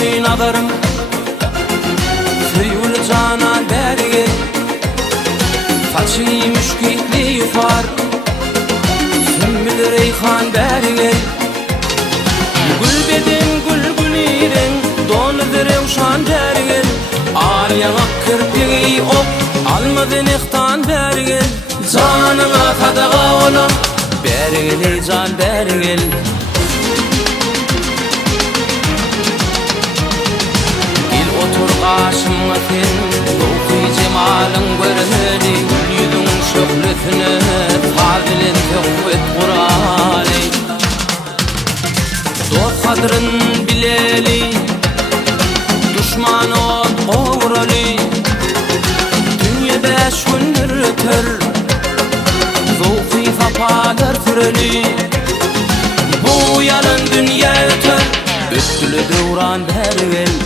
düştü nazarım, Süyül canan berge, saçı müşkitli yufar, Sümbül reyhan berge, gül bedin gül gülirin, donudur evşan berge, al yanak kirpiği ok, almadın ihtan berge, canına kadağa olan, bergeli can bergel. Karşımda sen, ruhi cemalın görmeli, yüzün şöhretine, fazilin tevvet kurali. Dost kadrın bileli, düşman ot qovrali, dünyada şundur öter, ruhi fapalar türeli. Bu yalan dünya öter, üstülü devran bergel.